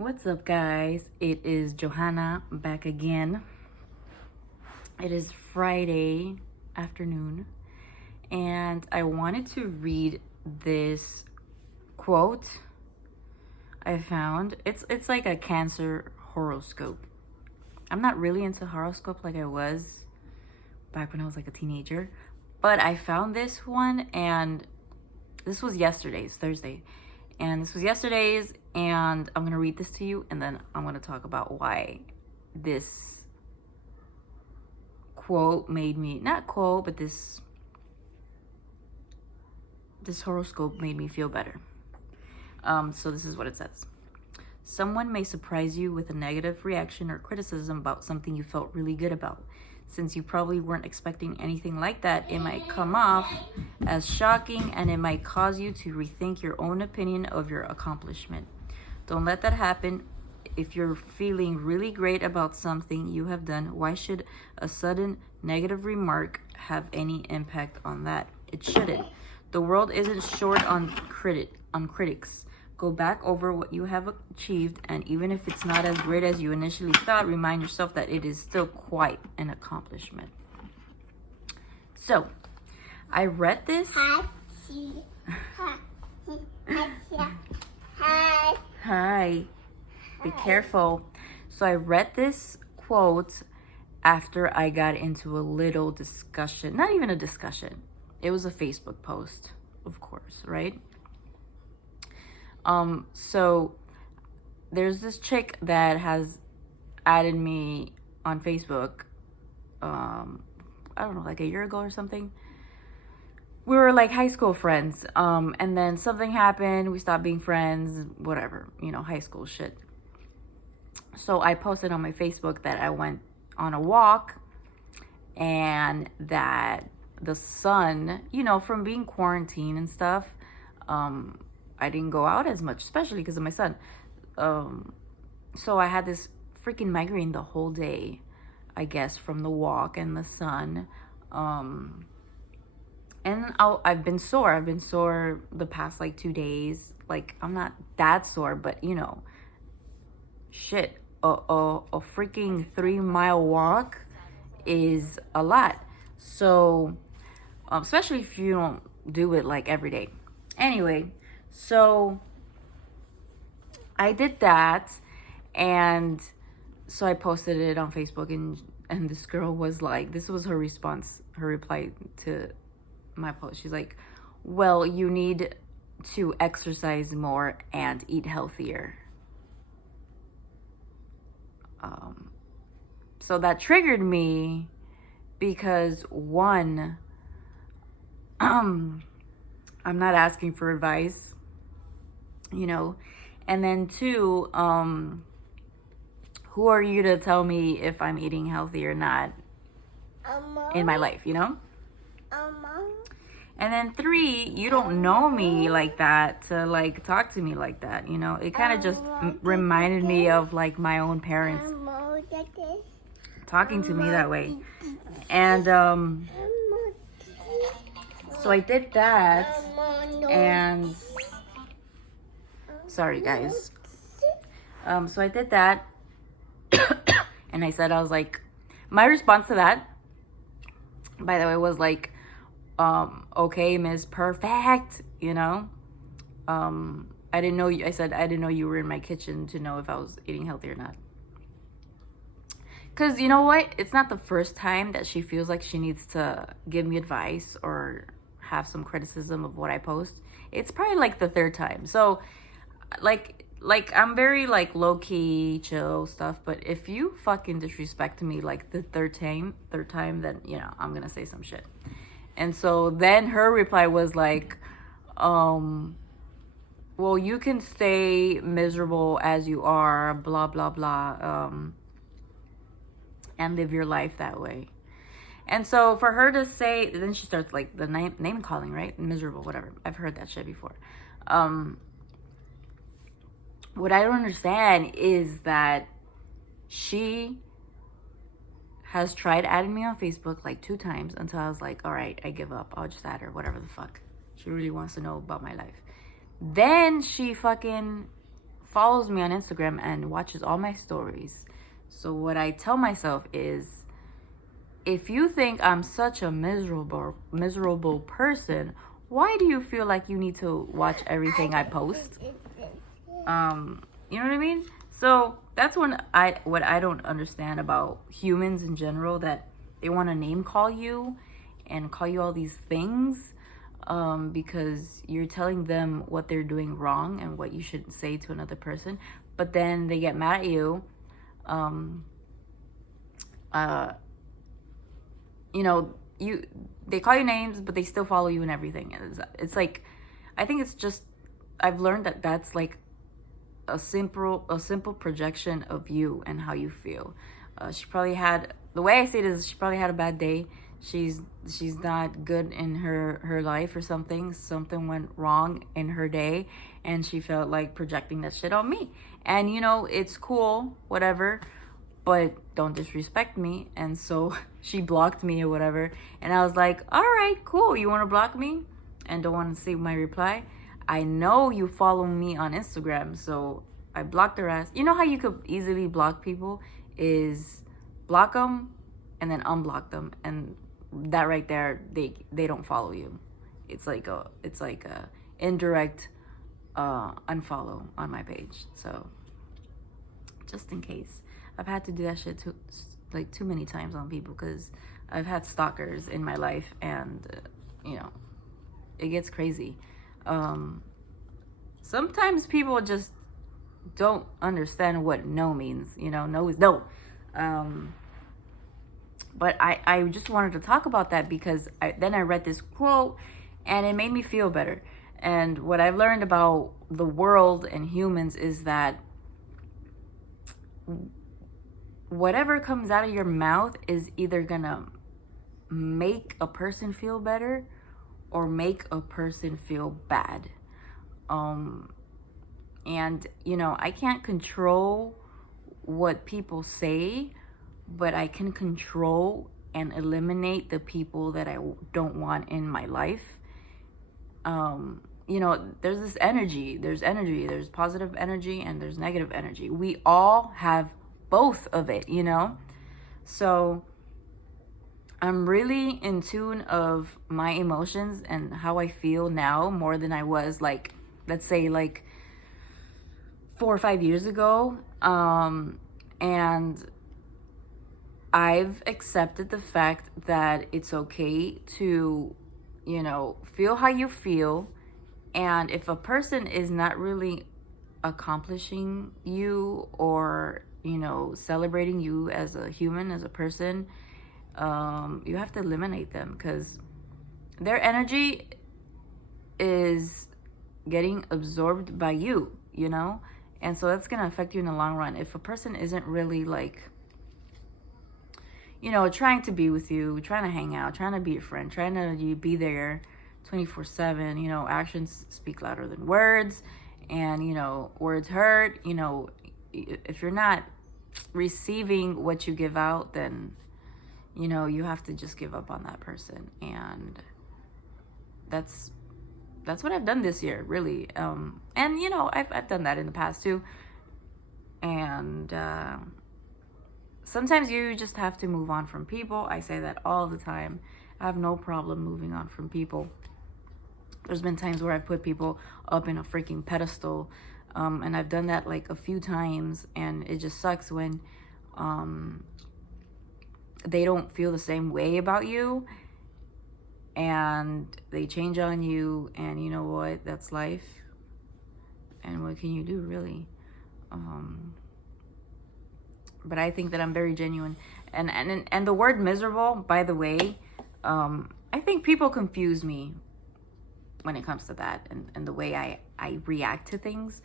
What's up, guys? It is Johanna back again. It is Friday afternoon, and I wanted to read this quote I found. It's like a Cancer horoscope. I'm not really into horoscope like I was back when I was like a teenager, but I found this one, and this was yesterday's, Thursday. And this was yesterday's, and I'm gonna read this to you, and then I'm gonna talk about why this quote made me, not quote, but this horoscope made me feel better. So this is what it says. Someone may surprise you with a negative reaction or criticism about something you felt really good about. Since you probably weren't expecting anything like that, it might come off as shocking, and it might cause you to rethink your own opinion of your accomplishment. Don't let that happen. If you're feeling really great about something you have done, why should a sudden negative remark have any impact on that? It shouldn't. The world isn't short on critics. Go back over what you have achieved, and even if it's not as great as you initially thought, remind yourself that it is still quite an accomplishment. So, I read this. Hi. Be careful. So, I read this quote after I got into a little discussion. Not even a discussion. It was a Facebook post, of course, right? So there's this chick that has added me on Facebook, I don't know, like a year ago or something. We were like high school friends, and then something happened, we stopped being friends, whatever, high school shit. So I posted on my Facebook that I went on a walk, and that the sun, from being quarantined and stuff, I didn't go out as much, especially because of my son. So I had this freaking migraine the whole day, I guess, from the walk and the sun. And I've been sore. I've been sore the past like 2 days. Like, I'm not that sore, but shit, a freaking 3-mile walk is a lot. So, especially if you don't do it like every day. Anyway. So I did that, and so I posted it on Facebook, and this girl was like, this was her response, her reply to my post. She's like, well, you need to exercise more and eat healthier. So that triggered me because one, I'm not asking for advice, and then two, who are you to tell me if I'm eating healthy or not in my life, And then three, you don't know me like that to like talk to me like that, It kind of just reminded me of like my own parents talking to me that way. And so I did that, and sorry guys. So I did that, and I was like, my response to that, by the way, was like, okay, Miss Perfect, I didn't know you. I said I didn't know you were in my kitchen to know if I was eating healthy or not. Because you know what? It's not the first time that she feels like she needs to give me advice or have some criticism of what I post. It's probably like the third time. So like I'm very like low-key chill stuff, but if you fucking disrespect me like the third time, then I'm gonna say some shit. And so then her reply was like, well, you can stay miserable as you are, blah blah blah, and live your life that way. And so for her to say, then she starts like the name calling, right? Miserable, whatever. I've heard that shit before. What I don't understand is that she has tried adding me on Facebook like 2 times until I was like, all right, I give up. I'll just add her, whatever the fuck. She really wants to know about my life. Then she fucking follows me on Instagram and watches all my stories. So what I tell myself is, if you think I'm such a miserable person, why do you feel like you need to watch everything I post? You know what I mean? So that's what I don't understand about humans in general, that they want to name call you and call you all these things, because you're telling them what they're doing wrong and what you should say to another person, but then they get mad at you. You know, they call you names, but they still follow you and everything. It's like, I think it's just, I've learned that that's like a simple projection of you and how you feel. She probably had, the way I say it is, she probably had a bad day. She's not good in her life, or something went wrong in her day, and she felt like projecting that shit on me. And you know, it's cool, whatever, but don't disrespect me. And so she blocked me or whatever, and I was like, all right, cool, you want to block me and don't want to see my reply? I know you follow me on Instagram, so I blocked her ass. You know how you could easily block people is block them and then unblock them, and that right there, they don't follow you. It's like a indirect unfollow on my page. So just in case, I've had to do that shit too many times on people, because I've had stalkers in my life, and you know, it gets crazy. Sometimes people just don't understand what no means. You know, no is no. But I just wanted to talk about that, because then I read this quote and it made me feel better. And what I've learned about the world and humans is that whatever comes out of your mouth is either gonna make a person feel better or make a person feel bad. And you know, I can't control what people say, but I can control and eliminate the people that I don't want in my life. You know, there's this energy, there's positive energy and there's negative energy. We all have both of it, you know? So I'm really in tune of my emotions and how I feel now more than I was, like, let's say like 4 or 5 years ago. And I've accepted the fact that it's okay to, you know, feel how you feel. And if a person is not really accomplishing you or, you know, celebrating you as a human, as a person, you have to eliminate them, because their energy is getting absorbed by you, you know? And so that's going to affect you in the long run. If a person isn't really like, you know, trying to be with you, trying to hang out, trying to be your friend, trying to be there 24/7, you know, actions speak louder than words, and, you know, words hurt. You know, if you're not receiving what you give out, then, you know, you have to just give up on that person. And that's what I've done this year, really. And you know, I've done that in the past too. And sometimes you just have to move on from people. I say that all the time. I have no problem moving on from people. There's been times where I've put people up in a freaking pedestal, and I've done that like a few times, and it just sucks when they don't feel the same way about you, and they change on you. And you know what? That's life. And what can you do, really? But I think that I'm very genuine. And the word miserable, by the way, I think people confuse me when it comes to that, and the way I react to things.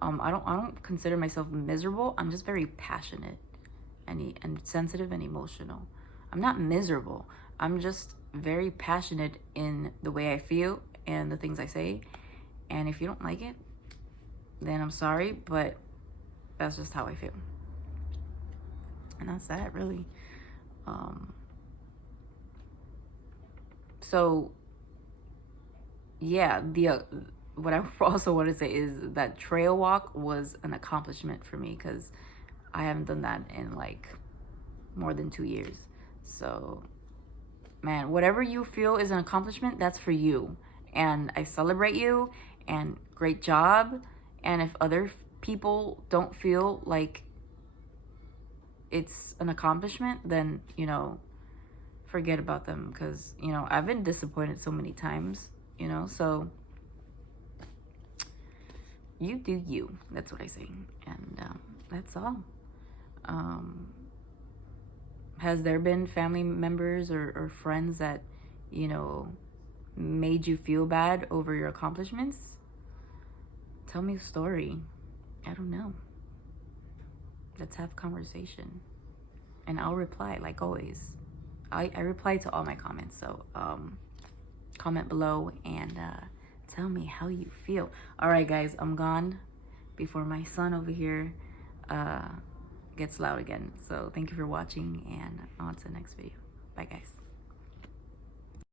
I don't consider myself miserable. I'm just very passionate and sensitive and emotional. I'm not miserable. I'm just very passionate in the way I feel and the things I say. And if you don't like it, then I'm sorry, but that's just how I feel. And that's that, really. So yeah, what I also want to say is that trail walk was an accomplishment for me, because I haven't done that in like more than 2 years. So, man, whatever you feel is an accomplishment, that's for you. And I celebrate you, and great job. And if other people don't feel like it's an accomplishment, then, you know, forget about them. Because, you know, I've been disappointed so many times, you know, so you do you. That's what I say. And that's all. Has there been family members or friends that, you know, made you feel bad over your accomplishments? Tell me a story. I don't know. Let's have conversation. And I'll reply, like always. I reply to all my comments. So comment below and tell me how you feel. All right, guys, I'm gone before my son over here gets loud again. So thank you for watching, and on to the next video. Bye, guys.